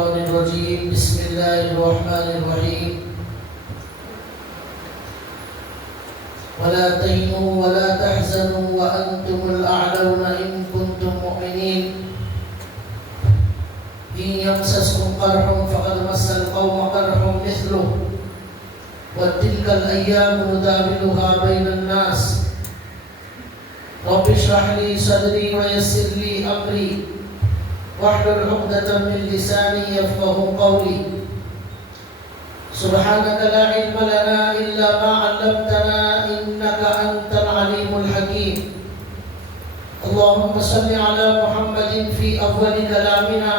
الشيطان الرجيم بسم الله الرحمن الرحيم ولا تهنوا ولا تحزنوا وأنتم الأعلون إن كنتم مؤمنين إن يمسسكم قرح فقد مس القوم قرح مثله وتلك الأيام نداولها بين الناس رب اشرح لي صدري ويسر لي أمري واحلل عقدة من لساني يفقهوا قولي سبحانك لا علم لنا إلا ما علمتنا إنك أنت العليم الحكيم اللهم صل على محمد في أول كلامنا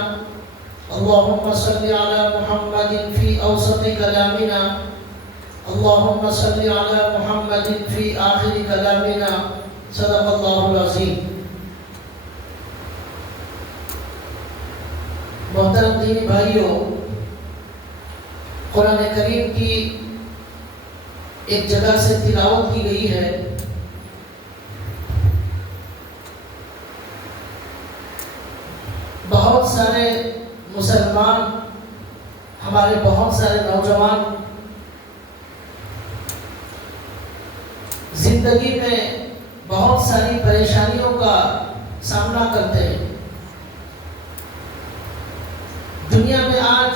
اللهم صل على محمد في أوسط كلامنا اللهم صل على محمد في آخر كلامنا صدق اللہ العظیم. محترم دینی بھائیوں، قرآن کریم کی ایک جگہ سے تلاوت کی گئی ہے بہت سارے مسلمان، ہمارے بہت سارے نوجوان زندگی میں بہت ساری پریشانیوں کا سامنا کرتے ہیں. دنیا میں آج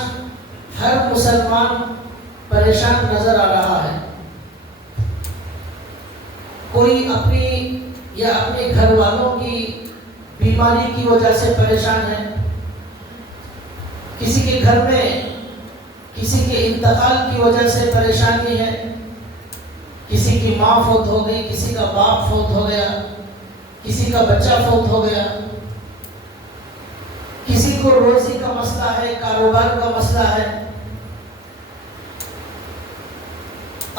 ہر مسلمان پریشان نظر آ رہا ہے. کوئی اپنی یا اپنے گھر والوں کی بیماری کی وجہ سے پریشان ہے، کسی کے گھر میں کسی کے انتقال کی وجہ سے پریشانی ہے، کسی کی ماں فوت ہو گئی، کسی کا باپ فوت ہو گیا، کسی کا بچہ فوت ہو گیا، کسی کو روزی کا مسئلہ ہے، کاروبار کا مسئلہ ہے،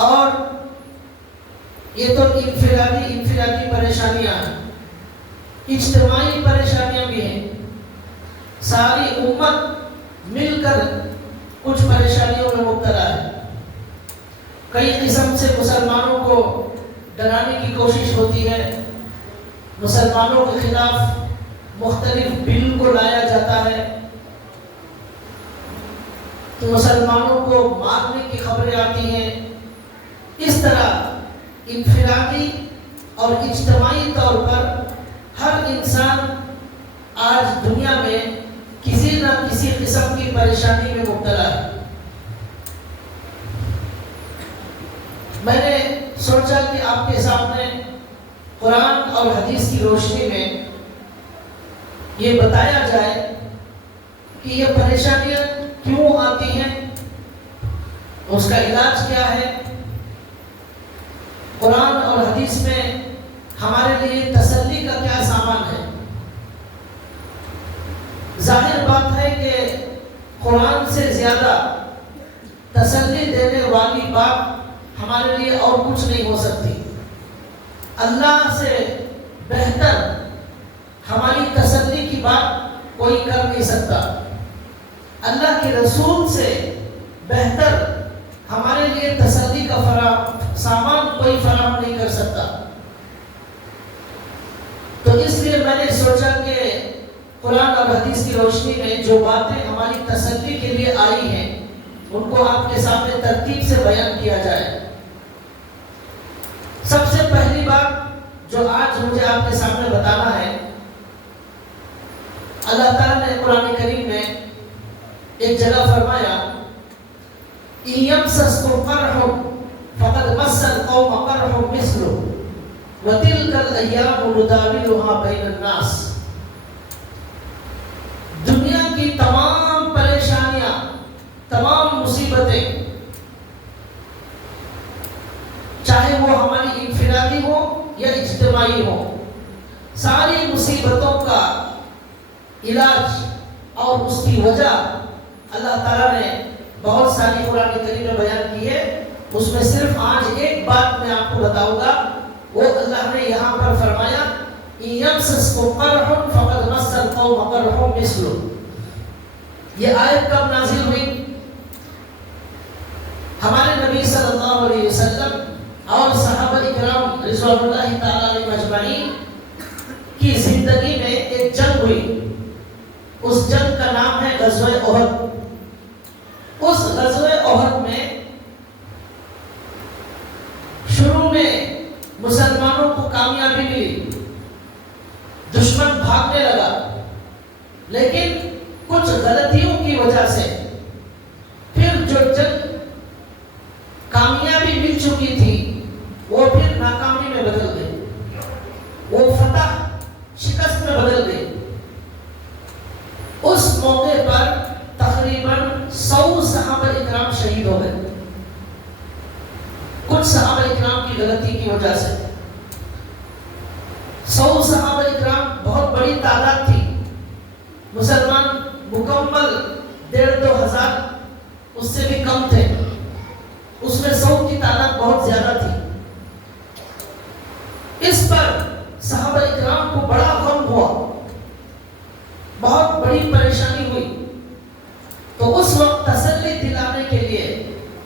اور یہ تو انفرادی پریشانیاں ہیں. اجتماعی پریشانیاں بھی ہیں. ساری امت مل کر کچھ پریشانیوں میں مبتلا ہے. کئی قسم سے مسلمانوں کو ڈرانے کی کوشش ہوتی ہے، مسلمانوں کے خلاف مختلف بل کو لایا جاتا ہے، کہ مسلمانوں کو مارنے کی خبریں آتی ہیں. اس طرح انفرادی اور اجتماعی طور پر ہر انسان آج دنیا میں کسی نہ کسی قسم کی پریشانی میں مبتلا ہے. میں نے سوچا کہ آپ کے سامنے قرآن اور حدیث کی روشنی میں یہ بتایا جائے کہ یہ پریشانیاں کیوں آتی ہیں، اس کا علاج کیا ہے. قرآن اور حدیث میں ہمارے لیے تسلی کا کیا سامان ہے. ظاہر بات ہے کہ قرآن سے زیادہ تسلی دینے والی بات ہمارے لیے اور کچھ نہیں ہو سکتی. اللہ سے بہتر ہماری تسلی کی بات کوئی کر نہیں سکتا. اللہ کے رسول سے بہتر ہمارے لیے تسلی کا سامان کوئی فراہم نہیں کر سکتا. تو اس لیے میں نے سوچا کہ قرآن اور حدیث کی روشنی میں جو باتیں ہماری تسلی کے لیے آئی ہیں ان کو آپ کے سامنے ترتیب سے بیان کیا جائے. سب سے پہلی بات جو آج مجھے آپ کے سامنے بتانا ہے، اللہ تعالیٰ نے قرآن کریم میں ایک جگہ فرمایا إِن يَمْسَسْكُمْ قَرْحٌ فَقَدْ مَسَّ الْقَوْمَ قَرْحٌ مِثْلُهُ وَتِلْكَ الْأَيَّامُ نُدَاوِلُهَا بَيْنَ النَّاسِ. دنیا کی تمام پریشانیاں، تمام مصیبتیں، چاہے وہ ہماری انفرادی ہو یا اجتماعی ہو، ساری مصیبتوں کا علاج اور اس کی وجہ اللہ تعالیٰ نے بہت ساری قرآن کریم میں بیان کی ہے. اس میں صرف آج ایک بات میں آپ کو بتاؤں گا. وہ اللہ نے یہاں پر فرمایا إِن يَمْسَسْكُمْ قَرْحٌ فَقَدْ مَسَّ الْقَوْمَ قَرْحٌ مِثْلُهُ. یہ آیت کب نازل ہوئی؟ ہمارے نبی صلی اللہ علیہ وسلم اور صحابہ اکرام رضوان اللہ تعالیٰ علیہ مجمعین کی زندگی میں ایک جنگ ہوئی. اس جنگ کا نام ہے غزوہ احد. شکست میں بدل گئی. اس موقع پر تقریباً 100 صحابہ اکرام شہید ہو گئے کچھ صحابہ اکرام کی غلطی کی وجہ سے. 100 صحابہ اکرام بہت بڑی تعداد تھی. مسلمان مکمل 1,500 ہزار اس سے بھی کم تھے. اس میں 100 کی تعداد بہت زیادہ تھی. اس پر صحابہ اکرام کو بڑا غم ہوا, بہت بڑی پریشانی ہوئی. تو اس وقت تسلی دلانے کے لیے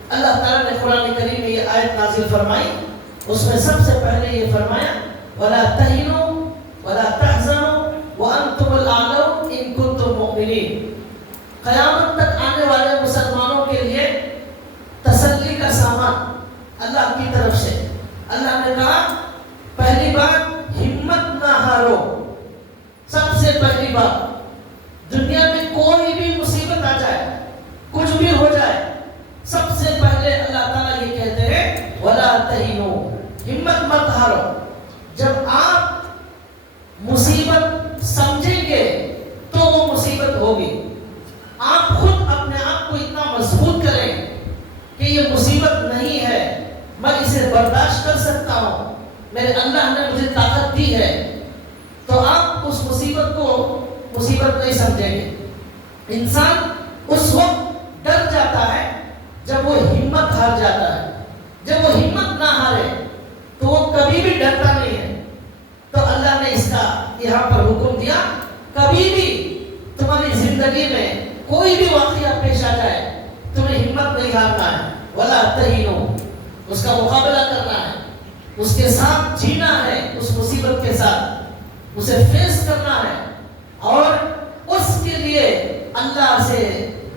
اللہ تعالیٰ نے قرآن کریم میں یہ آیت نازل فرمائی. اس میں سب سے پہلے یہ فرمایا وَلَا تَهِنُوا وَلَا تَحْزَنُوا وَأَنْتُمُ الْأَعْلَوْنَ إِن كُنتُم مُؤْمِنِينَ. قیامت تک آنے والے مسلمانوں کے لیے تسلی کا سامان اللہ کی طرف سے. اللہ نے کہا پہلی بات ہمت نہ ہارو. سب سے پہلی بات دنیا میں کوئی بھی مصیبت آ جائے, کچھ بھی ہو جائے, سب سے پہلے اللہ تعالیٰ یہ کہتے ہیں وَلَا تَهِنُوا, ہمت مت ہارو. جب آپ مصیبت سمجھیں گے تو وہ مصیبت ہوگی. آپ خود اپنے آپ کو اتنا مضبوط کریں کہ یہ مصیبت نہیں ہے, میں اسے برداشت کر سکتا ہوں, میرے اللہ نے مجھے طاقت دی ہے, تو آپ اس مصیبت کو مصیبت نہیں سمجھیں گے. انسان اس وقت ڈر جاتا ہے جب وہ ہمت ہار جاتا ہے. جب وہ ہمت نہ ہارے تو وہ کبھی بھی ڈرتا نہیں ہے. تو اللہ نے اس کا یہاں پر حکم دیا کبھی بھی تمہاری زندگی میں کوئی بھی واقعہ پیش آ جائے تمہیں ہمت نہیں ہارنا ہے. وَلَا تَهِنُوا, اس کا مقابلہ کرنا ہے, اس کے ساتھ جینا ہے, اس مصیبت کے ساتھ اسے فیس کرنا ہے, اور اس کے لیے اللہ سے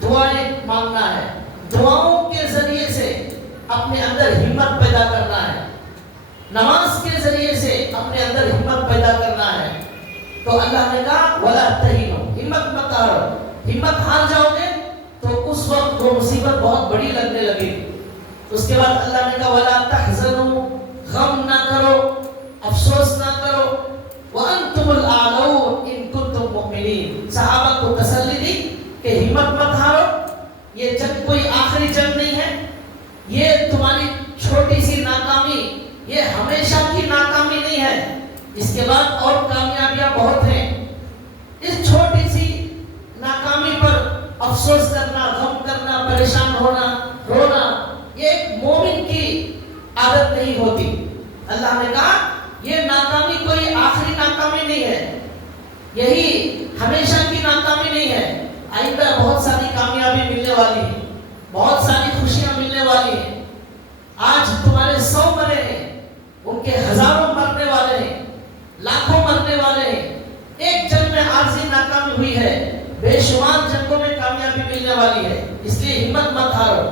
دعائیں مانگنا ہے. دعاؤں کے ذریعے سے اپنے اندر ہمت پیدا کرنا ہے, نماز کے ذریعے سے اپنے اندر ہمت پیدا کرنا ہے. تو اللہ نے کہا وَلَا تَهِنُوا, ہمت مت ہارو. ہمت ہار جاؤ گے تو اس وقت وہ مصیبت بہت بڑی لگنے لگے. اس کے بعد اللہ نے کہا وَلَا تَحْزَنُوا, غم نہ کرو, افسوس نہ کرو. وَأَنْتُمُ الْأَعْلَوْنَ إِن كُنتُم مُؤْمِنِينَ. صحابہ کو تسلی دی کہ ہمت مت ہارو, یہ جنگ کوئی آخری جنگ نہیں ہے, یہ تمہاری چھوٹی سی ناکامی یہ ہمیشہ کی ناکامی نہیں ہے, اس کے بعد اور کامیابیاں بہت ہیں. اس چھوٹی سی ناکامی پر افسوس کرنا, غم کرنا, پریشان ہونا, رونا, یہ ایک مومن کی عادت نہیں ہوتی. اللہ نے کہا یہ ناکامی کوئی آخری ناکامی نہیں ہے, یہی ہمیشہ کی ناکامی نہیں ہے. آئندہ بہت ساری کامیابی ملنے والی ہے, بہت ساری خوشیاں ملنے والی ہیں. آج تمہارے 100 مرے ہیں, ان کے ہزاروں مرنے والے ہیں, لاکھوں مرنے والے ہیں. ایک جنگ میں عارضی ناکامی ہوئی ہے, بے شمار جنگوں میں کامیابی ملنے والی ہے. اس لیے ہمت مت ہارو.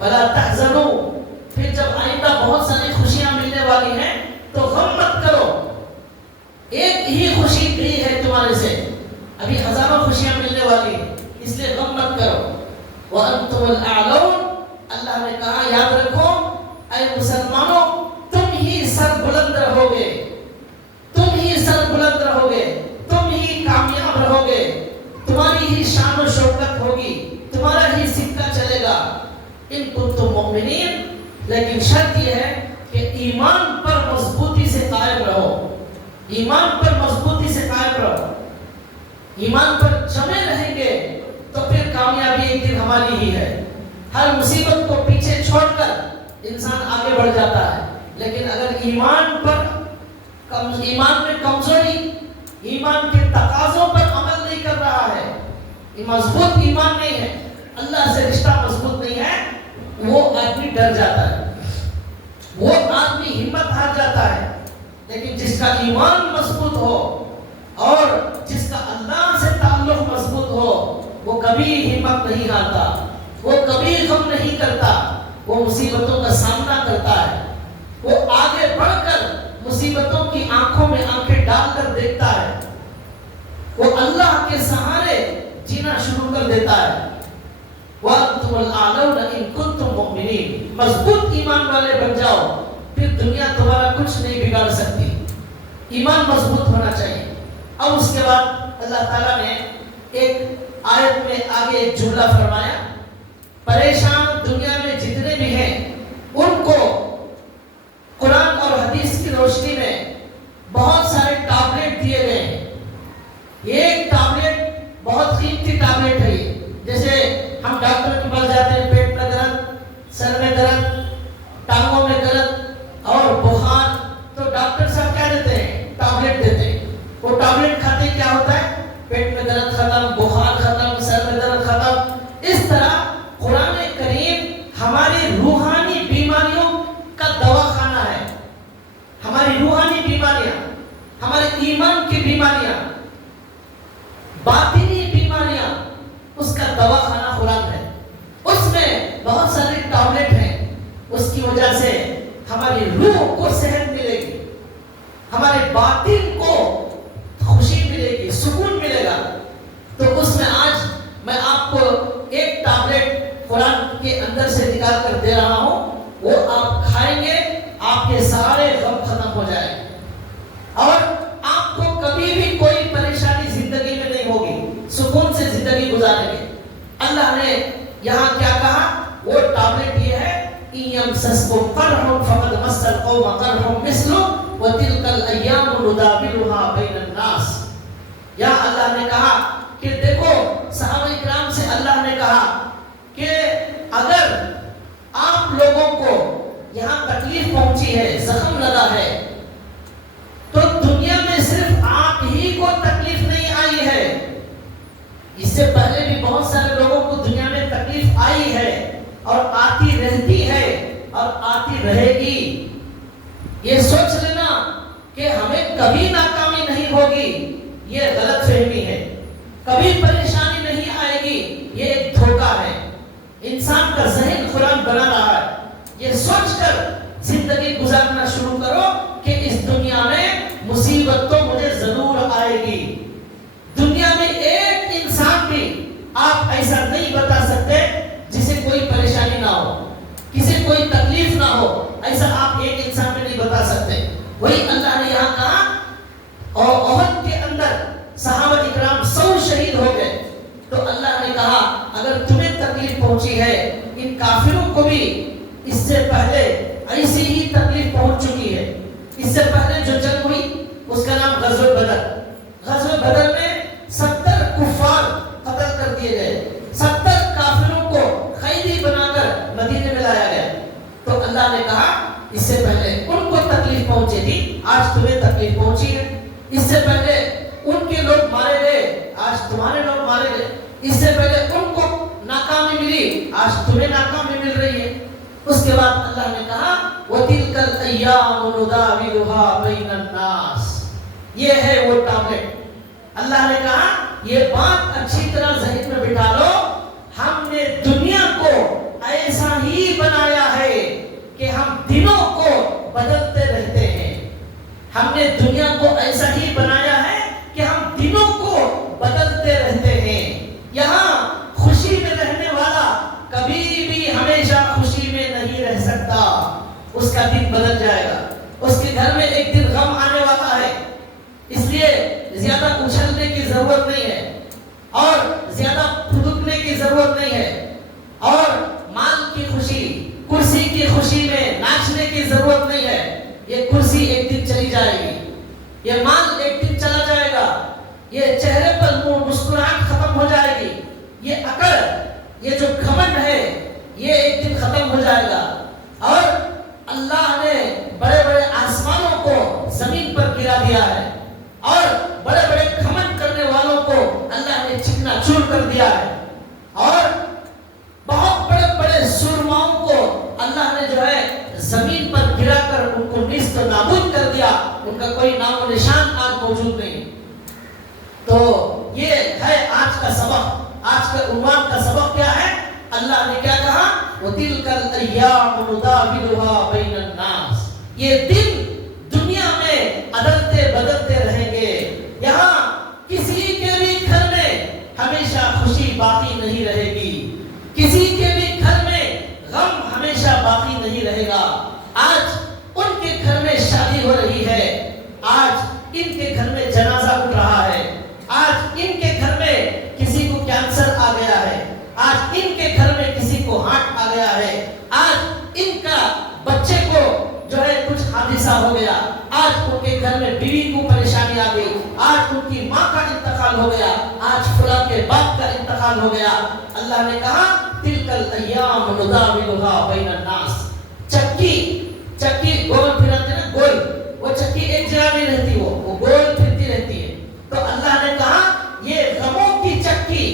وَلَا تَحْزَنُوا, پھر جب آئندہ بہت ساری خوشیاں ملنے والی ہیں تو غم مت کرو. ایک ہی خوشی گئی ہے تمہارے سے, ابھی ہزاروں خوشیاں ملنے والی ہیں, اس لیے غم مت کرو. وَأَنْتُمُ الْأَعْلَوْنَ, اللہ نے کہا یاد رکھو اے مسلمانوں تم ہی سر بلند رہو گے, تم ہی سر بلند رہو گے, تم ہی کامیاب رہو گے, تمہاری ہی شان و شوکت ہوگی, تمہارا ہی سکہ چلے گا. ان کنتم مؤمنین, لیکن شرط یہ ہے کہ ایمان پر مضبوطی سے قائم رہو, ایمان پر مضبوطی سے قائم رہو. ایمان پر جمے رہیں گے تو پھر کامیابی ایک دن ہماری ہی ہے. ہر مصیبت کو پیچھے چھوڑ کر انسان آگے بڑھ جاتا ہے, لیکن اگر ایمان میں کمزوری, ایمان کے تقاضوں پر عمل نہیں کر رہا ہے, مضبوط ایمان نہیں ہے, اللہ سے رشتہ مضبوط نہیں ہے, وہ آدمی ڈر جاتا ہے, وہ آدمی ہمت ہار جاتا ہے. لیکن جس کا ایمان مضبوط ہو اور جس کا اللہ سے تعلق مضبوط ہو, وہ کبھی ہمت نہیں ہارتا, وہ کبھی غم نہیں کرتا, وہ مصیبتوں کا سامنا کرتا ہے, وہ آگے بڑھ کر مصیبتوں کی آنکھوں میں آنکھیں ڈال کر دیکھتا ہے, وہ اللہ کے سہارے جینا شروع کر دیتا ہے. وَأَنْتُمُ الْأَعْلَوْنَ إِن كُنتُم مُؤْمِنِينَ. مضبوط ایمان والے بن جاؤ, پھر دنیا تمہارا کچھ نہیں بگاڑ سکتی. ایمان مضبوط ہونا چاہیے. اب اس کے بعد اللہ تعالیٰ نے ایک آیت میں آگے ایک جملہ فرمایا، پریشان دنیا میں جتنے بھی ہیں ان کو قرآن اور حدیث کی روشنی میں بہت سارے ٹابلیٹ دیے گئے ہیں. ایک ٹابلیٹ بہت قیمتی ٹابلیٹ ہے. جیسے ہم ڈاکٹر کے پاس جاتے ہیں، پیٹ میں درد، سر میں درد، ٹانگوں میں درد اور بخار، تو ڈاکٹر صاحب کیا دیتے ہیں؟ ٹابلیٹ دیتے ہیں. وہ ٹابلیٹ کھاتے کیا ہوتا ہے؟ پیٹ میں درد ختم، بخار ختم، سر میں درد ختم. اس طرح قرآن کریم ہماری روحانی بیماریوں کا دواخانہ ہے. ہماری روحانی بیماریاں، ہمارے ایمان کی بیماریاں، باطنی بیماریاں، اس کا دواخانہ قرآن ہے. اس میں بہت سارے ٹابلیٹ ہیں. اس کی وجہ سے ہماری روح کو صحت ملے گی، ہمارے باطن کو خوشی ملے گی، سکون ملے گا. تو اس میں آج میں آپ کو ایک ٹابلیٹ قرآن کے اندر سے نکال کر دے رہا ہوں. وہ آپ کھائیں گے، آپ کے سارے غم ختم ہو جائیں گے اور آپ کو کبھی بھی کوئی پریشانی زندگی میں نہیں ہوگی، سکون سے زندگی گزاریں گے. اللہ نے یہاں کیا کہا؟ وہ ٹابلیٹ یہ ہے، يَمْسَسْكُمْ قَرْحٌ فَقَدْ مَسَّ الْقَوْمَ قَرْحٌ مِثْلُهُ وَتِلْكَ الْأَيَّامُ نُدَاوِلُهَا بَيْنَ النَّاسِ. یا اللہ نے کہا کہ دیکھو، صحابہ کرام سے اللہ نے کہا کہ اگر آپ لوگوں کو یہاں تکلیف پہنچی ہے، زخم لگا ہے، تو دنیا میں صرف آپ ہی کو تکلیف نہیں آئی ہے، اس سے پہلے بھی بہت سارے لوگوں کو دنیا میں تکلیف آئی ہے اور آتی رہتی ہے اور آتی رہے گی. یہ سوچ لینا کہ ہمیں کبھی ناکامی نہیں ہوگی، یہ غلط فہمی ہے. کبھی پریشانی نہیں آئے گی، یہ ایک دھوکہ ہے. انسان کا ذہن قرآن بنا رہا ہے. یہ سوچ کر زندگی گزارنا شروع کرو کہ اس دنیا میں مصیبت تو مجھے ضرور آئے گی. دنیا میں ایک انسان بھی آپ ایسا نہیں بتا سکتے جسے کوئی پریشانی نہ ہو، کسی کوئی تکلیف نہ ہو. ایسا آپ ایک انسان میں نہیں بتا سکتے. وہی اللہ نے یہاں کہا، اور احد کے اندر صحابہ اکرام 100 شہید ہو گئے. تو اللہ نے کہا اگر تمہیں تکلیف پہنچی ہے، ان کافروں کو بھی اس سے پہلے ایسی ہی تکلیف پہنچ چکی ہے. اس سے پہلے جو جنگ ہوئی اس کا نام غزوہ بدر. غزوہ بدر میں 70 کفار قتل کر دیے گئے، 70 کافروں کو قیدی بنا کر مدینے میں لایا گیا. تو اللہ نے کہا اس سے پہلے ان کو تکلیف پہنچی تھی، آج تمہیں تکلیف پہنچی ہے. اس سے پہلے ان کے لوگ مارے گئے، آج تمہارے لوگ مارے گئے. اس سے پہلے ان کو ناکامی ملی، آج تمہیں ناکامی مل رہی ہے. اس کے بعد اللہ نے کہا وَتِلْكَ الْأَيَّامُ نُدَاوِلُهَا بَيْنَ النَّاسِ. یہ ہے وہ ٹابلیٹ. اللہ نے کہا یہ بات اچھی طرح ذہن میں بٹھا لو، ہم نے دنیا کو ایسا ہی بنایا ہے کہ ہم دنوں کو بدلتے رہتے ہیں. ہم نے دنیا کو ایسا ہی بنایا ہے کہ ہم دنوں کو بدلتے رہتے ہیں. یہاں خوشی میں رہنے والا کبھی بھی ہمیشہ خوشی میں نہیں رہ سکتا. اس کا دن بدل جائے گا، اس کے گھر میں ایک دن غم آنے والا ہے. اس لیے زیادہ اچھلنے کی ضرورت نہیں ہے اور زیادہ پھدکنے کی ضرورت نہیں ہے اور مال کی خوشی، کرسی کی خوشی میں ناچنے کی ضرورت نہیں ہے. یہ کرسی ایک دن چلی جائے گی، یہ مال ایک دن چلا جائے گا، یہ چہرے پر مسکراہٹ ختم ہو جائے گی، یہ اکڑ، یہ جو گھمنڈ ہے یہ ایک دن ختم ہو جائے گا. اور اللہ نے بڑے بڑے آسمانوں کو زمین پر گرا دیا ہے اور بڑے بڑے گھمنڈ کرنے والوں کو اللہ نے چکنا چور کر دیا ہے اور بہت بڑے بڑے سورماؤں کو اللہ نے جو ہے زمین پر گرا کر ان کو نیست و نابود کر دیا. ان کا کوئی نام و نشان آج موجود نہیں. تو یہ ہے آج کا سبق. آج کا عنوان کا سبق کیا ہے؟ اللہ نے کیا کہا؟ وَتِلْكَ الْأَيَّامُ نُدَاوِلُهَا بَيْنَ النَّاسِ. یہ دن دنیا میں عدلتے بدلتے رہیں گے. یہاں کسی کے بھی گھر میں ہمیشہ خوشی باقی نہیں رہے گی، کسی کے بھی گھر میں غم ہمیشہ باقی نہیں رہے گا. آج ان کے گھر میں شادی ہو رہی ہے، آج آج ان کی ماں کا انتقال ہو گیا, آج فلاں کے باپ کا انتقال ہو گیا. اللہ نے کہا تلک الایام نداولها بین الناس. چکی گول پھراتے نا, گول, وہ چکی ایک جگہ نہیں رہتی, وہ گول پھرتی رہتی ہے. تو اللہ نے کہا یہ غموں کی چکی,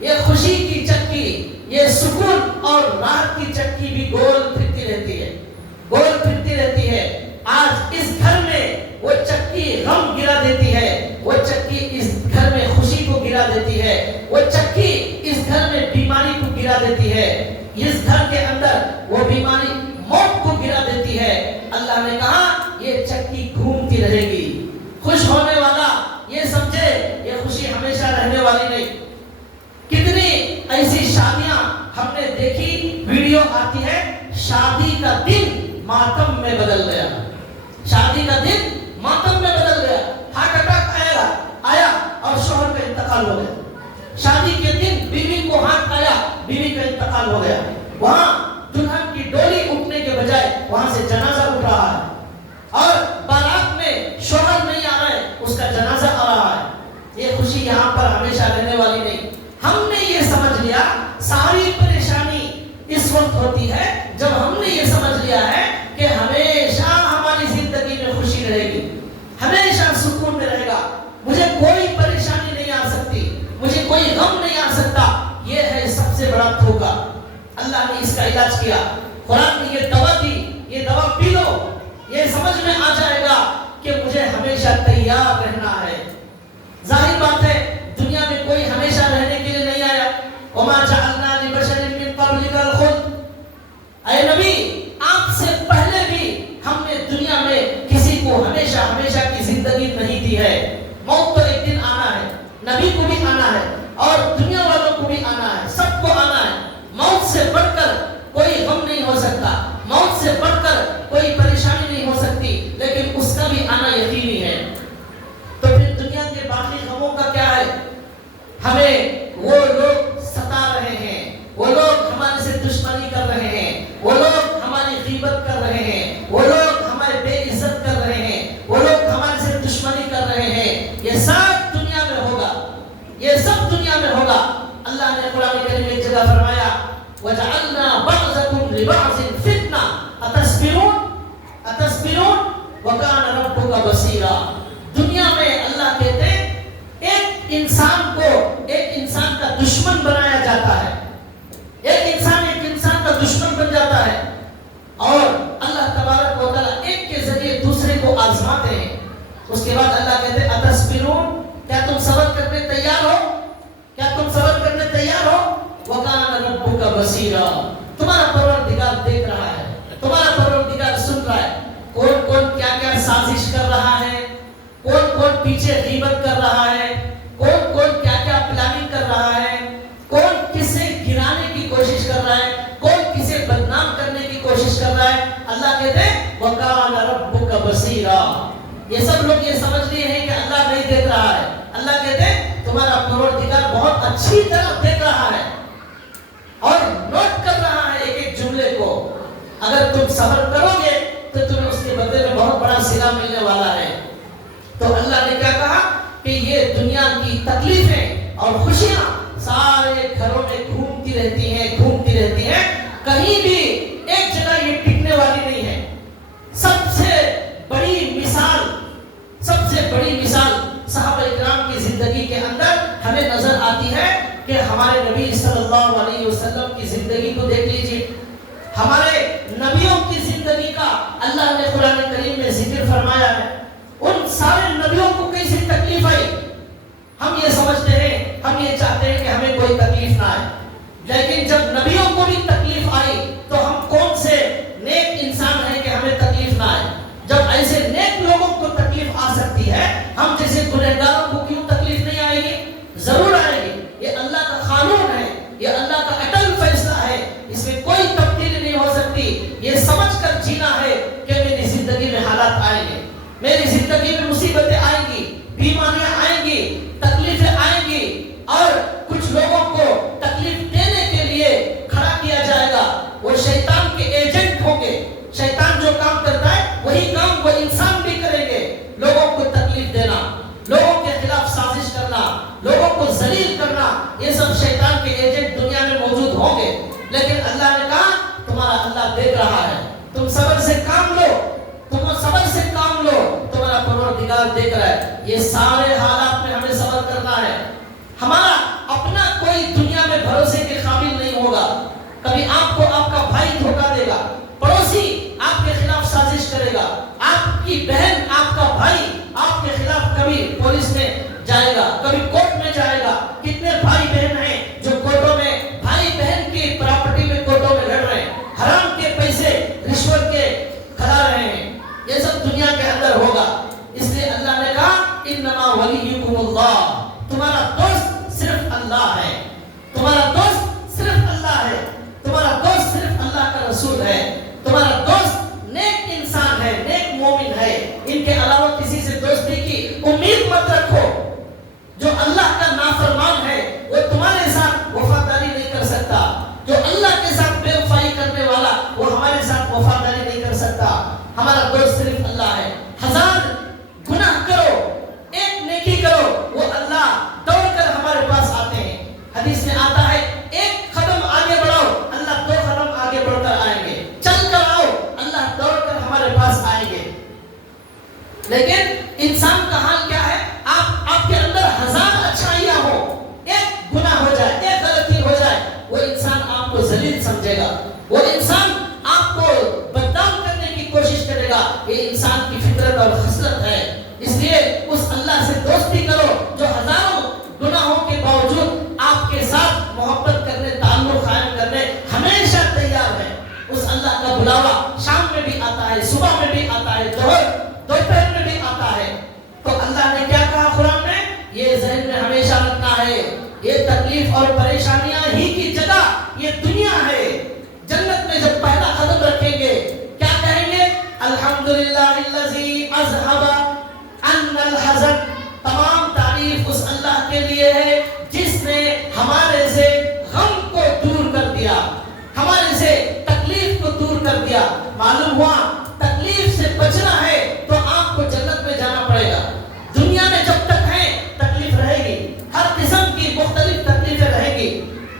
یہ خوشی کی چکی, یہ سکون اور راحت کی چکی بھی گول پھرتی رہتی ہے, گول پھرتی رہتی ہے. آج اس گھر میں وہ چکی غم گرا دیتی ہے, وہ چکی اس گھر میں خوشی کو گرا دیتی ہے, وہ چکی اس گھر میں بیماری کو گرا دیتی ہے, اس گھر کے اندر وہ بیماری موت کو گرا دیتی ہے. اللہ نے کہا یہ چکی گھومتی رہے گی. خوش ہونے والا یہ سمجھے یہ خوشی ہمیشہ رہنے والی نہیں. کتنی ایسی شادیاں ہم نے دیکھی, ویڈیو آتی ہے, شادی کا دن ماتم میں بدل گیا, شادی کا دن ماتم میں بدل گیا. ہارٹ اٹیک آیا اور شوہر کا انتقال ہو گیا. شادی کے دن بیوی کو ہارٹ آیا, بیوی کا انتقال ہو گیا. وہاں دلہن کی ڈولی اٹھنے کے بجائے وہاں سے جنازہ اٹھ رہا ہے, اور بارات میں شوہر نہیں آ رہا ہے, اس کا جنازہ آ رہا ہے. یہ خوشی یہاں پر ہمیشہ رہنے والی نہیں. ہم نے یہ سمجھ لیا ساری پریشانی اس وقت ہوتی ہے جب ہم نے یہ سمجھ لیا ہے کہ ہمیشہ ہماری زندگی میں خوشی رہے گی, ہمیشہ سکون میں رہے گا, مجھے کوئی پریشانی نہیں آ سکتی, مجھے کوئی غم نہیں آ سکتا. یہ ہے سب سے بڑا دھوکا. اللہ نے اس کا علاج کیا, قرآن نے یہ دوا دی, یہ دوا پی لو, یہ سمجھ میں آ جائے گا کہ مجھے ہمیشہ تیار رہنا ہے. ظاہر بات ہے دنیا میں کوئی ہمیشہ رہنے کے لیے نہیں آیا. وما جعلنا لبشر من قبلک الخلد. اے نبی آپ سے پہلے بھی ہم نے دنیا میں کسی کو ہمیشہ کی زندگی نہیں دی ہے. موت تو ایک دن آنا ہے, نبی کو بھی آنا ہے اور دنیا والوں کو بھی آنا ہے, سب کو آنا ہے. موت سے بڑھ کر کوئی غم نہیں ہو سکتا, موت سے بڑھ کر کوئی پریشانی نہیں ہو سکتی, لیکن اس کا بھی آنا یقینی ہے. تو پھر دنیا کے باقی غموں کا کیا ہے؟ ہمیں وہ لوگ ستا رہے ہیں, وہ لوگ ہمارے سے دشمنی کر رہے ہیں, وہ لوگ ہماری غیبت کر رہے ہیں, وہ لوگ ہمارے بے عزت کر رہے ہیں, وہ لوگ ہمارے سے دشمنی کر رہے ہیں. یہ سب دنیا میں ہوگا, یہ سب دنیا میں ہوگا. اللہ نے قرآن کریم میں ایک جگہ فرمایا وَجَعَلْنَا بَعْضَكُمْ لِبَعْضٍ فِتْنَةً أَتَصْبِرُونَ وَكَانَ رَبُّكَ بَصِيرًا. دنیا میں اللہ کہتے ہیں ایک انسان کو ایک انسان کا دشمن بنایا جاتا ہے, ایک انسان کا دشمن بن جاتا ہے, اور اللہ تبارک و تعالیٰ ایک کے ذریعے دوسرے کو آزماتے ہیں. اس کے بعد اللہ کہتے ہیں اَتَصْبِرُونَ, کیا تم صبر کرنے تیار ہو, کیا تم صبر کرنے تیار ہو. وَكَانَ رَبُّكَ بَصِيرًا, تمہارا پروردگار دیکھ رہا ہے, تمہارا پروردگار سن رہا ہے. کون کیا کیا سازش کر رہا ہے, کون پیچھے غیبت کر رہا ہے, کون کیا کیا پلاننگ کر رہا ہے, کون کسے گرانے کی کوشش کر رہا ہے, کون کسے بدنام کرنے کی کوشش کر رہا ہے. اللہ کہتے ہیں وَكَانَ رَبُّكَ بَصِيرًا. یہ سب لوگ یہ سمجھ لیے ہیں کہ اللہ نہیں دیکھ رہا ہے. اللہ کہتے ہیں تمہارا پروردگار بہت اچھی طرح دیکھ رہا ہے اور نوٹ کر رہا ہے ایک ایک جملے کو. اگر تم صبر کرو گے تو تمہیں اس کے بدلے میں بہت بڑا صلہ ملنے والا ہے. تو اللہ نے کیا کہا کہ یہ دنیا کی تکلیفیں اور خوشیاں سارے گھروں میں گھومتی رہتی ہیں, کہیں بھی ایک جگہ یہ ٹکنے والی نہیں ہے. سب سے بڑی مثال صحابہ کرام کی زندگی کے اندر ہمیں نظر آتی ہے کہ ہمارے نبی صلی اللہ علیہ وسلم کی زندگی کو دیکھ لیجیے. ہمارے نبیوں کی زندگی کا اللہ نے قرآن کریم میں ذکر فرمایا ہے. ان سارے نبیوں کو کیسی تکلیف آئی. ہم یہ سمجھتے ہیں, ہم یہ چاہتے ہیں کہ ہمیں کوئی تکلیف نہ آئے, لیکن جب نبیوں کو بھی تکلیف آئی تو ہم کون سے نیک انسان ہیں کہ ہمیں تکلیف نہ آئے. جب ایسے نیک لوگوں کو تکلیف آ سکتی ہے, ہم جیسے گنہگاروں کو کیوں تکلیف نہیں آئے گی؟ ضرور آئے گی. یہ اللہ کا قانون ہے, یہ اللہ کا اٹل فیصلہ ہے, اس میں کوئی تبدیلی نہیں ہو سکتی. یہ سمجھ کر جینا ہے کہ میری زندگی میں حالات آئیں گے, میری زندگی میں مصیبتیں آئیں گی, بیماریاں آئیں گی, تکلیفیں آئیں گی, اور کچھ لوگوں کو تکلیف دینے کے لیے کو ذلیل کرنا، یہ سب شیطان کے ایجنٹ دنیا میں موجود ہوں گے، لیکن اللہ نے کہا تمہارا اللہ دیکھ رہا ہے، تم صبر سے کام لو، تم صبر سے کام لو، تمہارا پروردگار دیکھ رہا ہے۔ یہ سارے حالات میں ہمیں صبر کرنا ہے۔ ہمارا اپنا کوئی دنیا میں بھروسے کے قابل نہیں ہوگا۔ کبھی آپ کو آپ کا بھائی دھوکا دے گا، پڑوسی آپ کے خلاف سازش کرے گا، آپ کی بہن، آپ کا بھائی آپ کے خلاف کبھی پولیس میں جائے گا، کبھی کورٹ میں جائے گا۔ کتنے بھائی بہن ہیں جو کورٹوں میں، بھائی بہن کی پراپرٹی میں کورٹوں میں لڑ رہے ہیں، حرام کے پیسے رشوت کے کھلا رہے ہیں۔ یہ سب دنیا کے اندر ہوگا۔ اس لیے اللہ نے کہا انما ولیکم اللہ، تمہارا دوست صرف اللہ ہے، تمہارا دوست صرف اللہ ہے، تمہارا دوست صرف اللہ کا رسول ہے، تمہارا دوست نیک انسان ہے، نیک مومن ہے۔ ان کے علاوہ کسی سے دوستی کی امید مت رکھو۔ جو اللہ کا نافرمان ہے وہ تمہارے ساتھ وفاداری نہیں کر سکتا، جو اللہ کے ساتھ بے وفائی کرنے والا وہ ہمارے ساتھ وفاداری نہیں کر سکتا۔ ہمارا دوست صرف اللہ ہے۔ ہزار گناہ کرو، ایک نیکی کرو، وہ اللہ دوڑ کر ہمارے پاس آتے ہیں۔ حدیث میں آتا ہے ایک قدم آگے بڑھاؤ، اللہ 2 قدم آگے بڑھ کر آئیں گے، چل کر آؤ، اللہ دوڑ کر ہمارے پاس آئیں گے۔ لیکن انسان کا حال کیا ہے؟ آپ کے اندر ہزار اچھائیاں ہو، ایک گناہ ہو جائے، ایک غلطی ہو جائے، وہ انسان آپ کو ذلیل سمجھے گا، وہ انسان آپ کو بدنام کرنے کی کوشش کرے گا۔ یہ انسان کی فطرت اور خصلت ہے۔ اس لیے اس اللہ سے دوستی کرو جو ہزاروں گناہوں کے باوجود آپ کے ساتھ محبت کرنے، تعلق قائم کرنے ہمیشہ تیار ہے۔ اس اللہ کا بلاوا شام میں بھی آتا ہے، صبح میں بھی آتا ہے، دوپہر میں بھی آتا ہے۔ تو اللہ نے کیا کہا قرآن میں؟ یہ ذہن میں ہمیشہ رکھنا ہے، یہ تکلیف اور پریشانیاں ہی کی جگہ یہ دنیا ہے۔ جنت میں جب پہلا قدم رکھیں گے کیا کہیں گے؟ الحمدللہ الذی اذھب عنا الحزن، تمام تعریف اس اللہ کے لیے ہے جس نے ہمارے سے غم کو دور کر دیا، ہمارے سے تکلیف کو دور کر دیا۔ معلوم ہوا تکلیف سے بچنا ہے تو آپ کو جنت میں جانا پڑے گا۔ دنیا میں جب تک ہے تکلیف رہے گی، ہر قسم کی مختلف تکلیفیں رہیں گی۔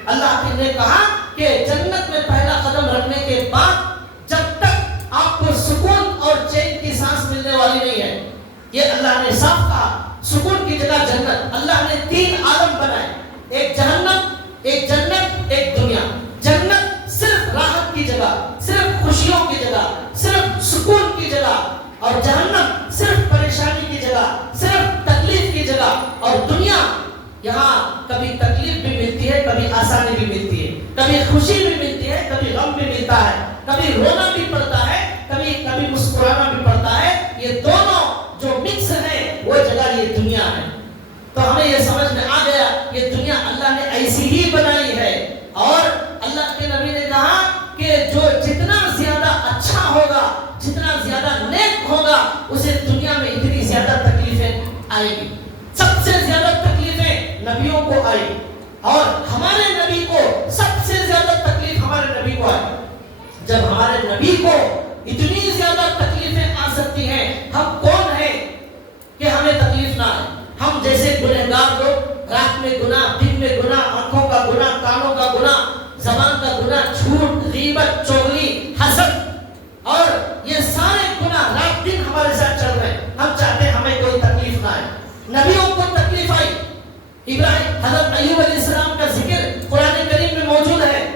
اللہ نے کہا کہ جنت میں پہلا قدم رکھنے کے بعد جب تک آپ کو سکون اور چین کی سانس ملنے والی نہیں ہے۔ یہ اللہ نے صاف کہا، سکون کی جگہ جنت۔ اللہ نے 3 عالم بنائے، ایک جہنم، ایک جنت، ایک دنیا۔ جنت صرف راحت کی جگہ، صرف خوشیوں کی جگہ، صرف سکون کی جگہ، اور جہنم صرف پریشانی کی جگہ، صرف تکلیف کی جگہ۔ اور دنیا یہاں کبھی تکلیف بھی ملتی ہے، کبھی آسانی بھی ملتی ہے، کبھی خوشی بھی ملتی ہے، کبھی غم بھی ملتا ہے، کبھی رونا بھی پڑتا ہے، کبھی کبھی مسکرانا بھی پڑتا ہے۔ یہ دونوں جو مکس ہے وہ جگہ یہ دنیا ہے۔ تو ہمیں یہ سمجھ میں آ گیا یہ دنیا اللہ نے ایسی ہی بنائی ہے۔ اور اللہ کے نبی نے کہا کہ جو جتنا زیادہ اچھا ہوگا، جتنا زیادہ نیک ہوگا، اسے دنیا میں اتنی زیادہ تکلیفیں آئیں گی۔ سب سے زیادہ تکلیفیں نبیوں کو آئی، اور ہمارے نبی کو سب سے زیادہ تکلیف ہمارے نبی کو آئی۔ جب ہمارے نبی کو اتنی زیادہ تکلیفیں آ سکتی ہیں، ہم کون ہیں کہ ہمیں تکلیف نہ آئے؟ ہم جیسے گنہگار لوگ، رات میں گناہ، دن میں گناہ، آنکھوں کا گناہ، کانوں کا گناہ، زبان کا گناہ، جھوٹ، غیبت، چغلی، حسد، اور یہ سارے گناہ رات دن ہمارے ساتھ چل رہے ہیں۔ ہم چاہتے ہیں ہمیں کوئی تکلیف نہ آئے۔ نبیوں کو تکلیف آئی۔ ابراہیم، حضرت ایوب علیہ السلام کا ذکر قرآن کریم میں موجود ہے۔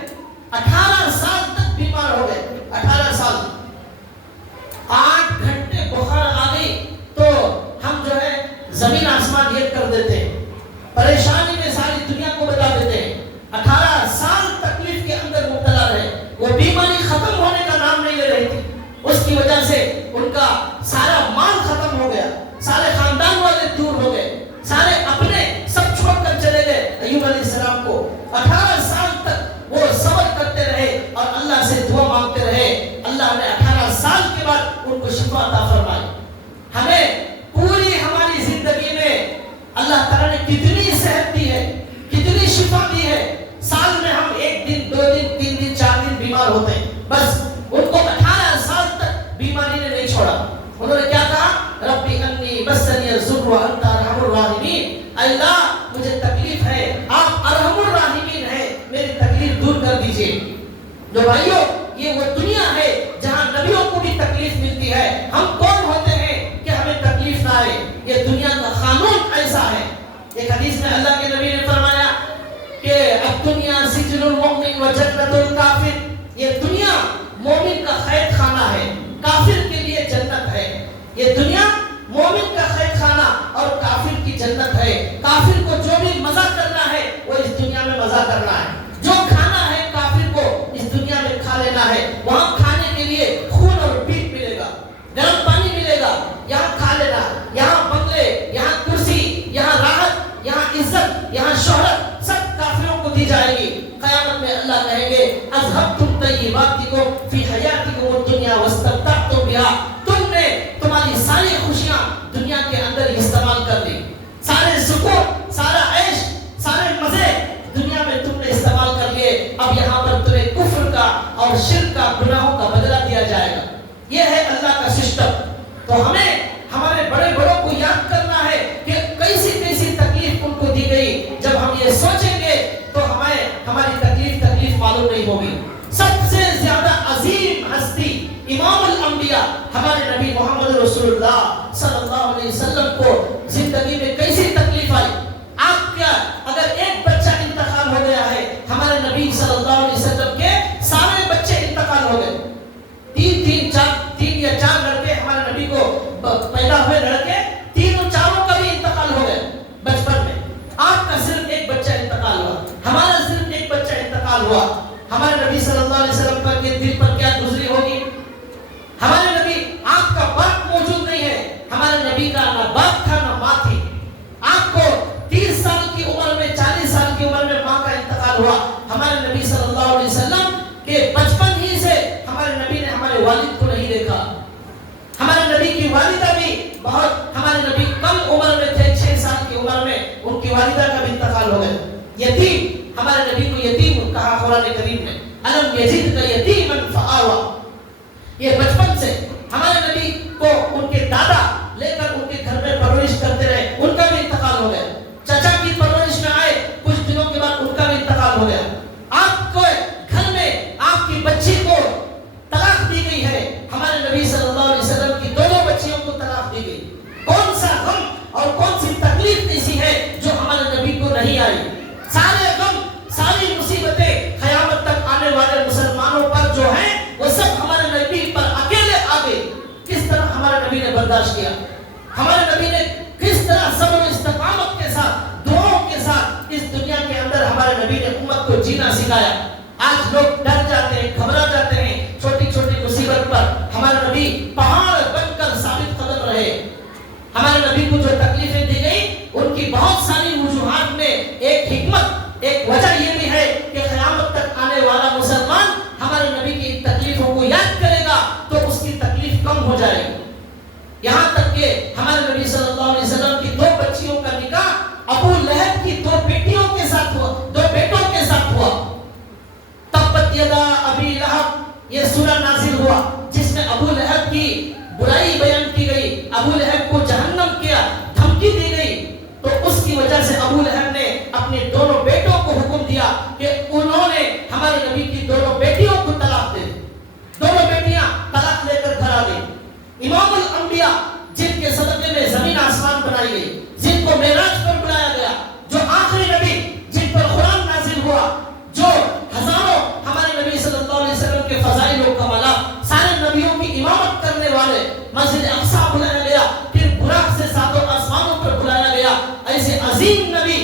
18 سال تک بیمار ہو گئے، 18 سال، 8 گھنٹے بخار آ گئی تو ہم جو ہے زمین آسمان ایک کر دیتے ہیں، پریشانی میں ساری دنیا کو بتا دیتے ہیں۔ 18 سال تکلیف کے اندر مبتلا رہے، وہ بیماری ختم ہونے کا نام نہیں لے رہی تھی۔ اس کی وجہ سے ان کا سارا مال ختم ہو گیا، سارے خاندان والے دور ہو گئے، سارے اپنے سب چھوڑ کر چلے گئے ایوب علیہ السلام کو۔ 18 سال تک وہ صبر کرتے رہے اور اللہ سے دعا مانگتے رہے۔ اللہ نے 18 سال کے بعد ان کو شفا عطا فرمائی۔ ہمیں پوری ہماری زندگی میں اللہ تعالیٰ نے کتنی صحت دی ہے، کتنی شفا دی ہے۔ سال میں ہم 1 دن، 2 دن، 3 دن، 4 دن بیمار ہوتے ہیں، بس ان کو 18 سال تک بیماری نے نہیں چھوڑا۔ انہوں نے کیا کہا؟ ربی انی مسنی الضر وانت ارحم الراحمین، اللہ مجھے تکلیف حدیث میں اللہ کے نبی نے فرمایا کہ الدنیا سجن المؤمن و جنت الکافر، یہ دنیا مومن کا قید خانہ ہے، کافر کے لیے جنت ہے۔ یہ دنیا مومن کا قید خانہ اور کافر کی جنت ہے۔ کافر کو جو بھی مزہ کرنا ہے وہ اس دنیا میں مزہ کرنا ہے، جو کھانا ہے کافر کو اس دنیا میں کھا لینا ہے۔ وہاں کھانے کے لیے خون اور پیٹ ملے گا، گرم پانی ملے گا، یہاں کھا لینا، یہاں بنگلے، یہاں کرسی، یہاں راحت، یہاں عزت، یہاں شہرت سب کافروں کو دی جائے گی۔ قیامت میں اللہ کہیں گے اذهبتم طیباتکم فی حیاتکم الدنیا واستمتعتم بها، تم نے تمہاری ساری خوشیاں دنیا کے اندر استعمال کر لی، سارے سکون، سارا عیش، سارے مزے دنیا میں تم نے استعمال کر لیے، اب یہاں پر تمہیں کفر کا اور شرک کا گناہوں کا بدلہ دیا جائے گا۔ یہ ہے اللہ کا سسٹم۔ تو ہمیں ہمارے بڑے بڑوں کو یاد کرنا ہے کہ کیسی کیسی تکلیف ان کو دی گئی۔ جب ہم یہ سوچیں گے تو ہمیں ہماری تکلیف معلوم نہیں ہوگی۔ سب سے زیادہ عظیم ہستی امام الانبیاء ہمارے نبی محمد رسول اللہ صلی اللہ علیہ وسلم کو زندگی میں کیسی تکلیف آئی۔ آپ کیا اگر ایک بچہ انتقال ہو گیا ہے، ہمارے نبی صلی اللہ علیہ وسلم کے سارے بچے انتقال ہو گئے، تین یا چار لڑکے ہمارے نبی کو پیدا ہوئے، لڑکے تینوں چاروں کا بھی انتقال ہو گئے بچپن میں۔ آپ کا صرف ایک بچہ انتقال ہوا، ہمارا صرف ایک بچہ انتقال ہوا۔ ہمارے نبی صلی اللہ علیہ وسلم پر کے دل پر کیا گزری ہوگی؟ ہمارے نبی، آپ کا باپ موجود نہیں ہے، ہمارے نبی کا نہ باپ تھا نہ ماں تھی۔ آپ کو 30 سال کی عمر میں، 40 سال کی عمر میں ماں کا انتقال ہوا۔ ہمارے نبی صلی اللہ علیہ وسلم کے بچپن ہی سے ہمارے نبی نے ہمارے والد کو نہیں دیکھا۔ ہمارے نبی کی والدہ بھی بہت، ہمارے نبی کم عمر میں تھے، 6 سال کی عمر میں ان کی والدہ کا بھی انتقال ہو گیا۔ یتیم، ہمارے نبی کو یتیم کہا قرآن کریم میں، الم یجدک یتیما فآویٰ۔ یہ بچپن سے ہمارے نبی کو ان کے دادا لے کر ان کے گھر میں پرورش کرتے رہے، ان کا بھی انتقال ہو گیا۔ چچا کی پرورش میں آئے، کچھ دنوں کے بعد ان کا بھی انتقال ہو گیا۔ آپ کو گھر میں آپ کی بچی کو طلاق دی گئی ہے، ہمارے نبی صلی اللہ علیہ وسلم کی دونوں بچیوں کو طلاق دی گئی۔ کون سا غم اور کون سی تکلیف ایسی ہے جو ہمارے نبی کو نہیں آئی؟ سارے غم، ساری مصیبتیں قیامت تک آنے والے مسلمانوں پر جو ہیں وہ سب ہمارے نبی پر اکیلے آ گئے۔ کس طرح ہمارے نبی نے برداشت کیا، ہمارے نبی نے کس طرح صبر و استقامت کے ساتھ، دعاؤں کے ساتھ اس دنیا کے اندر ہمارے نبی نے امت کو جینا سکھایا۔ آج لوگ ڈر جاتے ہیں، گھبرا جاتے ہیں چھوٹی چھوٹی مصیبت پر، ہمارے نبی پہاڑ بن کر ثابت قدم رہے۔ ہمارے نبی کو جو تکلیفیں دی گئی ان کی بہت ساری وجوہات میں ایک حکمت، ایک وجہ یہ بھی ہے کہ قیامت تک آنے والا مسلمان ہمارے نبی کی تکلیفوں کو یاد کرے گا تو اس کی تکلیف کم ہو جائے گی۔ یہاں تک کہ ہمارے نبی صلی اللہ علیہ وسلم کی 2 بچیوں کا نکاح ابو لہب کی 2 بیٹیوں کے ساتھ ہوا، 2 بیٹوں کے ساتھ ہوا۔ تبت یدا ابی لہب، یہ سورہ نازل ہوا جس میں ابو لہب کی برائی بیان کی گئی، ابو لہب کو جہنم کیا دھمکی دی گئی۔ تو اس کی وجہ سے ابو لہب نے اپنے دونوں بیٹوں کو حکم دیا کہ انہوں نے ہمارے نبی کی دونوں بیٹیوں کو طلاق دے دی۔ دونوں بیٹیاں طلاق لے کر گھر آ گئی۔ امام الانبیاء جن کے صدقے میں زمین آسمان بنائی گئی، جن کو معراج پر بلایا گیا، جو آخری نبی جن پر قرآن نازل ہوا، جو ہزاروں ہمارے نبی صلی اللہ علیہ وسلم کے فضائل و کمالات، سارے نبیوں کی امامت کرنے والے، مسجد اقصی بلایا گیا، پھر براق سے 7 آسمانوں پر بلایا گیا۔ ایسے عظیم نبی،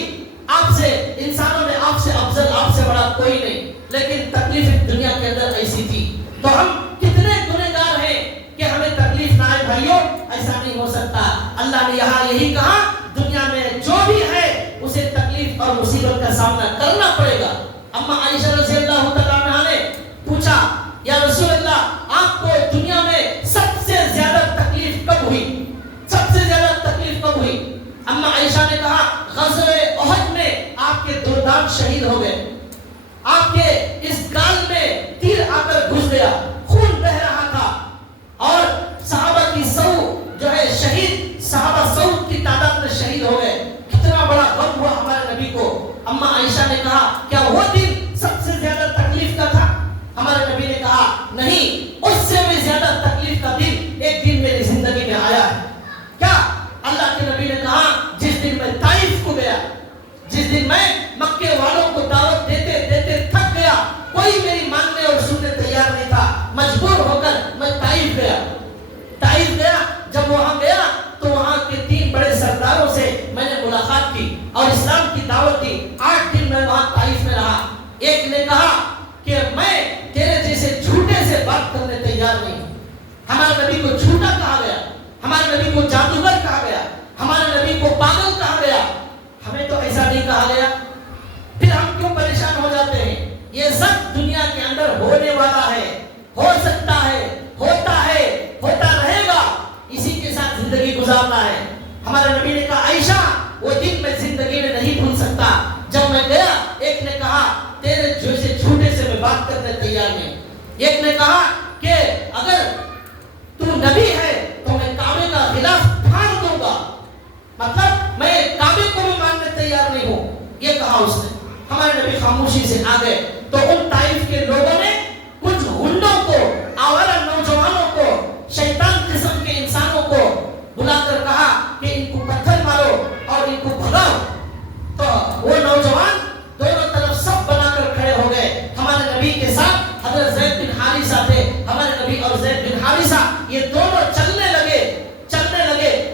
آپ سے انسانوں میں آپ سے افضل، آپ سے بڑا کوئی نہیں، لیکن تکلیف دنیا کے اندر ایسی تھی۔ تو ہم کتنے گنہگار ہیں کہ ہمیں تکلیف نہ آئے بھائیوں، ایسا نہیں ہو سکتا۔ اللہ نے یہاں یہی کہا دنیا میں جو بھی ہے اسے تکلیف اور مصیبت کا سامنا کرنا پڑے گا۔ اما عائشہ رضی اللہ تعالیٰ عنہا نے پوچھا، یا رسول اللہ آپ کو دنیا میں سب سے زیادہ تکلیف کب ہوئی؟ سب سے زیادہ تکلیف کب ہوئی؟ اما عائشہ نے کہا غزوہ احد میں آپ کے 2 دانت شہید ہو گئے، آپ کے اس گال میں تیر آ کر گھس گیا، خون بہ رہا تھا، اور صحابہ کی 100 جو ہے شہید، صحابہ 100 کی تعداد میں شہید ہو گئے۔ کتنا بڑا غم ہوا ہمارے نبی کو۔ اما عائشہ نے کہا کیا وہ دن سب سے زیادہ تکلیف کا تھا؟ ہمارے نبی نے کہا نہیں، اس سے بھی زیادہ تکلیف کا دن ایک دن میری زندگی میں آیا ہے۔ کیا؟ اللہ کے نبی نے کہا جس دن میں طائف کو گیا، ملاقات کی اور اسلام کی دعوت دی. 8 دن میں وہاں طائف میں رہا. ایک نے کہا کہ میں تیرے جیسے جھوٹے سے بات کرنے تیار نہیں ہوں. ہمارے نبی کو جھوٹا کہا گیا, ہمارے نبی کو جادوگر کہا گیا, ہمارے نبی کو پاگل کہا گیا, ہمیں تو ایسا نہیں کہا گیا. پھر ہم کیوں پریشان ہو جاتے ہیں؟ یہ سب دنیا کے اندر ہونے والا ہے, ہو سکتا ہے, ہوتا ہے, ہوتا رہے گا. اسی کے ساتھ زندگی گزارنا ہے. ہمارے نبی نے کہا عائشہ وہ دن میں زندگی میں نہیں بھول سکتا جب میں گیا. ایک نے کہا تیرے جیسے جھوٹے سے میں بات کرنے تیار نہیں. ایک نے کہا کہ اگر تو نبی ہے تو میں کعبے کا غلاف پھاڑ دوں گا, مطلب میں کعبے کو بھی ماننے تیار نہیں ہوں. یہ کہا اس نے. ہمارے نبی خاموشی سے آ گئے تو ان طائف کے لوگوں نے کچھ ہنڈوں کو, آوارہ نوجوانوں کو, شیطان قسم کے انسانوں کو بلا کر کہا کہ ان کو پتھر مارو اور ان کو بھگاؤ. تو وہ نوجوان دونوں طرف سب بنا کر کھڑے ہو گئے. ہمارے نبی کے ساتھ حضرت زید بن حارثہ تھے. ہمارے نبی اور زید بن حارثہ یہ دونوں چلنے لگے.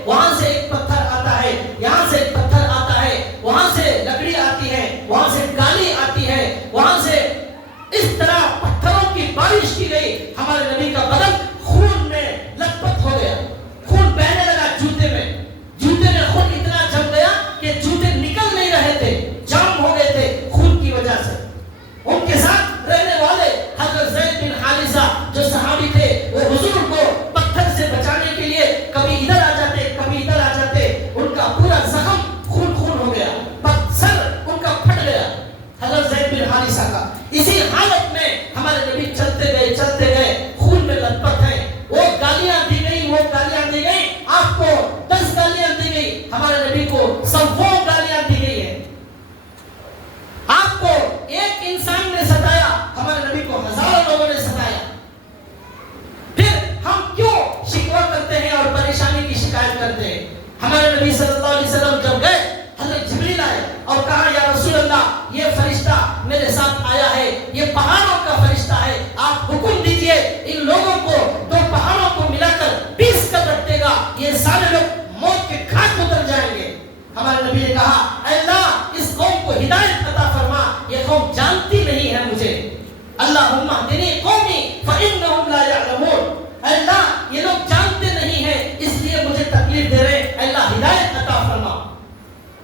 وہاں سے ایک پتھر آتا ہے, یہاں سے ایک پتھر آتا ہے, وہاں سے لکڑی آتی ہے, وہاں سے گالی آتی ہے, وہاں سے اس طرح پتھروں کی بارش کی گئی. ہمارے نبی کا بدن خون میں لت پت ہو گیا, خون بہنے لگا جوتے میں. جوتے میں خون اتنا جم گیا کہ جوتے نکل نہیں رہے تھے, جام ہو گئے تھے خون کی وجہ سے. ان کے ساتھ رہنے والے حضرت زید بن حارثہ جو صحابی تھے وہ حضور کو پتھر سے بچانے کے لیے کبھی ادھر آ جاتے کبھی ادھر آ جاتے. ان کا پورا زخم خون ہو گیا, سر ان کا پھٹ گیا حضرت زید بن حارثہ کا. اسی حالت میں ہمارے نبی چلتے گئے خون میں لت پت ہیں. وہ گالیاں دی گئی, آپ کو 10 گالیاں دی گئی, ہمارے نبی کو 100 گالیاں دی گئی ہے. آپ کو ایک انسان نے ستایا, ہمارے نبی کو ہزاروں لوگوں نے ستایا. پھر ہم کیوں شکوہ کرتے ہیں اور پریشانی کی شکایت کرتے ہیں؟ ہمارے نبی صلی اللہ علیہ وسلم جب گئے حضرت جبریل آئے اور کہا یا رسول اللہ یہ فرشتہ میرے ساتھ آیا ہے, یہ پہاڑوں کا فرشتہ ہے, آپ حکم دیجئے ان لوگوں کو 2 پہاڑوں کو ملا کر 20 کر رکھ دے گا, یہ سارے لوگ موت کے گھاٹ اتر جائیں گے. ہمارے نبی نے کہا اے اللہ اس قوم کو ہدایت عطا فرما, یہ قوم جانتی نہیں ہے مجھے. اللہم اہدنی قومی فإنہم لا یعلمون. اے اللہ یہ لوگ جانتے نہیں ہیں اس لیے مجھے تکلیف دے رہے, اے اللہ ہدایت عطا فرما.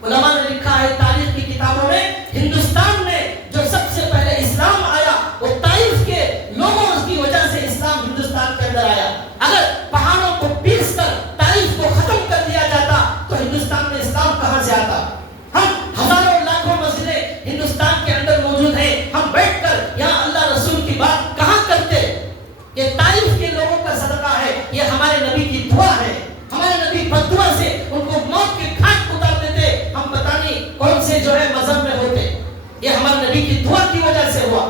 علماء نے لکھا ہے تاریخ کی کتابوں میں ہندوستان میں جو سب سے پہلے اسلام آیا وہ طائف کے لوگوں کی وجہ سے اسلام ہندوستان کے اندر آیا. اگر پہاڑوں کو پیس کر طائف کو ختم کر دیا جاتا تو ہندوستان میں اسلام کہاں سے آتا؟ ہم ہزاروں لاکھوں مسجدیں ہندوستان کے اندر موجود ہیں, ہم بیٹھ کر یہاں اللہ رسول کی بات کہاں کرتے؟ یہ طائف کے لوگوں کا صدقہ ہے, یہ ہمارے نبی کی دعا ہے. ہمارے نبی بددعا سے ان کو موت کے گھاٹ اتار دیتے. ہم پتہ نہیں کون سے جو ہے مذہب میں ہوتے, یہ ہمارے نبی کی دعا کی وجہ سے ہوا.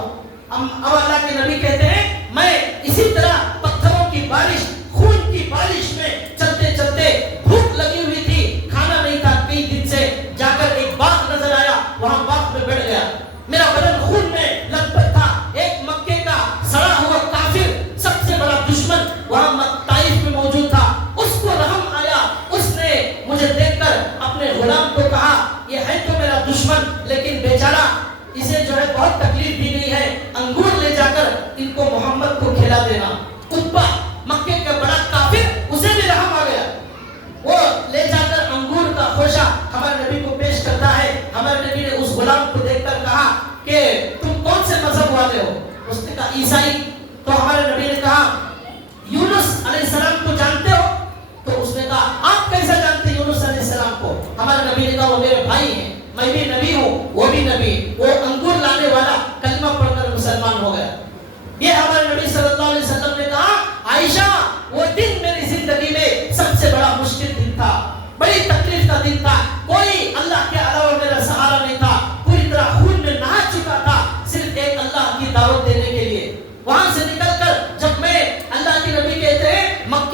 اب اللہ کے نبی کہتے ہیں میں اسی طرح پتھروں کی بارش, خون کی بارش میں چلتے چلتے, بھوک لگی ہوئی تھی, کھانا نہیں تھا کئی دن سے, جا کر ایک باغ نظر آیا, وہاں باغ میں بیٹھ گیا. میرا بدن خون میں لت پت تھا. ایک مکے کا سڑا ہوا کافر, سب سے بڑا دشمن وہاں طائف میں موجود تھا, اس کو رحم آیا, اس نے مجھے دیکھ کر اپنے غلام کو کہا یہ ہے تو میرا دشمن لیکن بیچارہ اسے جو ہے بہت تکلیف دی گئی ہے, انگور لے جا کر ان کو محمد کو کھلا دینا. عتبہ مکے کا بڑا کافر, اسے بھی رحم آ گیا, وہ لے جا کر انگور کا خوشہ ہمارے نبی کو پیش کرتا ہے. ہمارے نبی نے اس غلام کو دیکھ کر کہا کہ تم کون سے مذہب والے ہو؟ اس نے کہا عیسائی. تو ہمارے نبی نے کہا یونس علیہ السلام کو جانتے ہو؟ تو اس نے کہا آپ کیسے جانتے ہیں یونس علیہ السلام کو؟ ہمارے نبی نے کہا وہ میرے بھائی ہیں, میں بھی نبی ہوں وہ بھی نبی. وہ انگور لانے والا کلمہ پڑھ کر مسلمان ہو گیا. یہ ہمارے نبی صلی اللہ علیہ وسلم نے کہا عائشہ وہ دن میری زندگی میں سب سے بڑا مشکل دن تھا, بڑی تکلیف کا دن تھا. کوئی اللہ کے علاوہ میرا سہارا نہیں تھا, پوری طرح خون میں نہا چکا تھا صرف ایک اللہ کی دعوت دینے کے لیے. وہاں سے نکل کر جب میں اللہ کے نبی کہتے ہیں مکے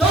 2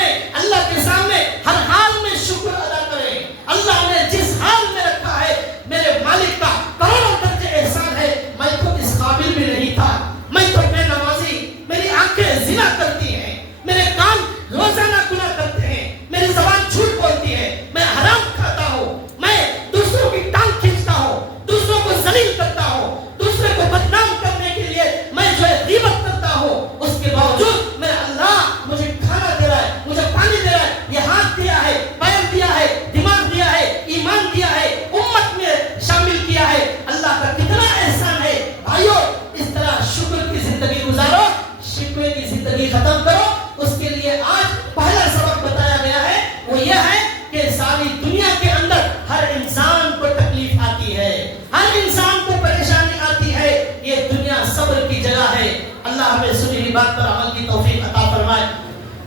سامنے، اللہ کے سامنے ہر حال میں شکر ادا کریں. اللہ نے جس حال میں رکھا ہے میرے مالک کا کروڑوں درجے احسان ہے. میں تو اس قابل بھی نہیں تھا، میں تو بے نمازی، میری آنکھیں زنا کرتی ہیں، میرے کان روزانہ گناہ کرتے ہیں، میری زبان جھوٹ بولتی ہے، میں حرام کھاتا ہوں، میں دوسروں کی ٹانگ کھینچتا ہوں، دوسروں کو ذلیل کرتا ہوں، دوسرے کو بدنام کرنے کے لیے میں جو ہے غیبت کرتا ہوں. اس کے باوجود میرا اللہ مجھے کھانا دے رہا ہے، مجھے پانی دے رہا ہے، یہ ہاتھ دیا ہے، پیر دیا ہے، دماغ دیا ہے، ایمان دیا ہے، امت میں شامل کیا ہے. اللہ کا کتنا احسان ہے. بھائیو اس طرح شکر کی زندگی گزارو، شکوے کی زندگی ختم کرو. اس کے لیے آج پہلا سبق بتایا گیا ہے، وہ یہ ہے کہ ساری دنیا کے اندر ہر انسان کو تکلیف آتی ہے، ہر انسان کو پریشانی آتی ہے. یہ دنیا صبر کی جگہ ہے. اللہ ہمیں سنی ہوئی بات پر عمل کی توفیق عطا فرمائے.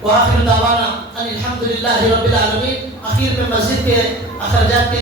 وآخر دعوانا ان الحمدللہ رب العالمین. آخر میں مسجد کے اخراجات کے